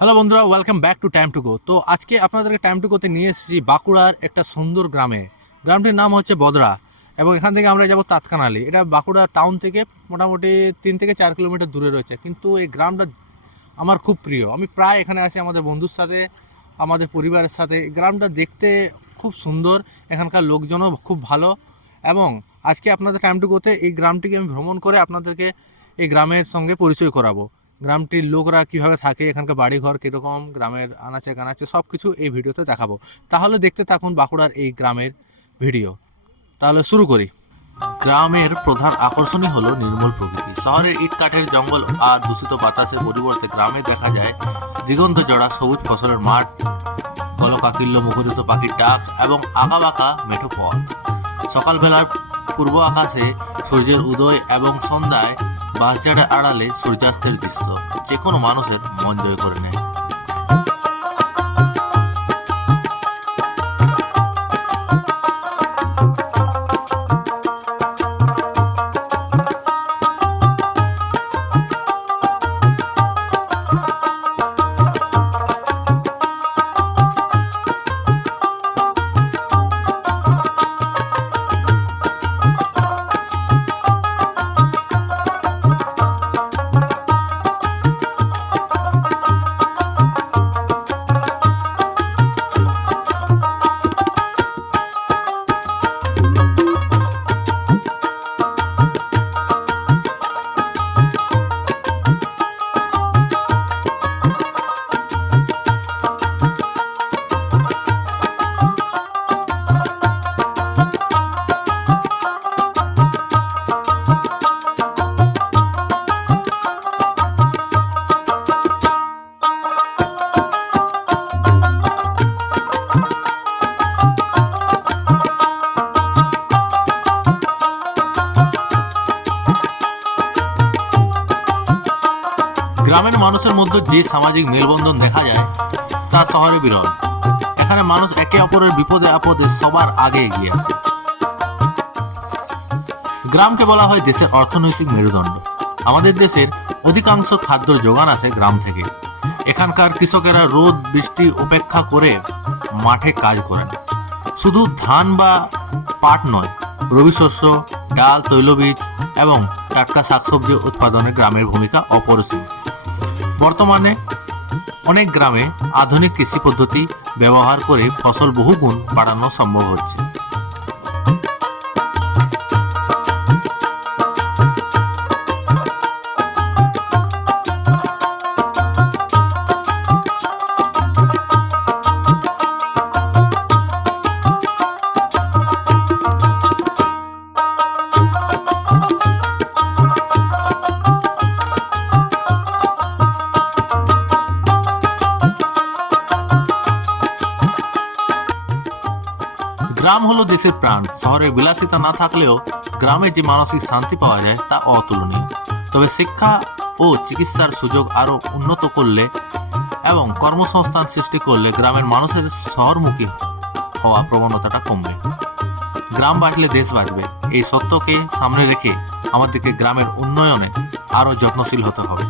Hello বন্ধুরা, welcome back to time to go. তো আজকে আপনাদেরকে টাইম টু গোতে নিয়ে এসেছি বাঁকুড়ার একটা সুন্দর গ্রামে। গ্রামটির নাম হচ্ছে বদরা এবং এখান থেকে আমরা যাব তাতকানালি। এটা বাঁকুড়া টাউন থেকে মোটামুটি 3 থেকে 4 কিলোমিটার দূরে রয়েছে, কিন্তু এই গ্রামটা আমার খুব প্রিয়। আমি প্রায় এখানে আসি আমাদের বন্ধুর সাথে, আমাদের পরিবারের সাথে। এই গ্রামটা দেখতে খুব সুন্দর, এখানকার লোকজনও খুব ভালো। এবং আজকে আপনাদের টাইম টু গোতে এই গ্রামটিকে আমি ভ্রমণ করে আপনাদেরকে এই গ্রামের সঙ্গে পরিচয় করাবো। গ্রামটির লোকরা কিভাবে থাকে, এখানকার বাড়িঘর কীরকম, গ্রামের আনাচে কানাচে সব কিছু এই ভিডিওতে দেখাবো। তাহলে দেখতে থাকুন বাঁকুড়ার এই গ্রামের ভিডিও। তাহলে শুরু করি। গ্রামের প্রধান আকর্ষণই হলো নির্মল প্রকৃতি। শহরের ইট কাঠের জঙ্গল আর দূষিত বাতাসের পরিবর্তে গ্রামে দেখা যায় দিগন্ত জোড়া সবুজ ফসলের মাঠ, কলকাকিল্য মুখরিত পাখির ডাক এবং আঁকাবাঁকা মেঠো পথ। সকালবেলার পূর্ব আকাশে সূর্যের উদয় এবং সন্ধ্যায় বাঁশঝাড়ের আড়ালে সূর্যাস্তের দৃশ্য যে কোনো মানুষের মন জয় করে নেয়। গ্রামের মানুষের মধ্যে যে সামাজিক মেলবন্ধন দেখা যায় তা শহরে বিরল। এখানে মানুষ একে অপরের বিপদে আপদে সবার আগে এগিয়ে আসে। গ্রামকে বলা হয় দেশের অর্থনৈতিক মেরুদণ্ড। আমাদের দেশের অধিকাংশ খাদ্যর যোগান আসে গ্রাম থেকে। এখানকার কৃষকেরা রোদ বৃষ্টি উপেক্ষা করে মাঠে কাজ করেন। শুধু ধান বা পাট নয়, রবি শস্য, ডাল, তৈলবীজ এবং টাটকা শাকসবজি উৎপাদনে গ্রামের ভূমিকা অপরিসীম। বর্তমানে অনেক গ্রামে আধুনিক কৃষি পদ্ধতি ব্যবহার করে ফসল বহুগুণ বাড়ানো সম্ভব হচ্ছে। গ্রাম হলো দেশের প্রাণ। শহরের বিলাসিতা না থাকলেও গ্রামে যে মানসিক শান্তি পাওয়া যায় তা অতুলনীয়। তবে শিক্ষা ও চিকিৎসার সুযোগ আরও উন্নত করলে এবং কর্মসংস্থান সৃষ্টি করলে গ্রামের মানুষের শহরমুখী হওয়া প্রবণতাটা কমবে। গ্রাম বাঁচলে দেশ বাঁচবে, এই সত্যকে সামনে রেখে আমাদেরকে গ্রামের উন্নয়নে আরও যত্নশীল হতে হবে।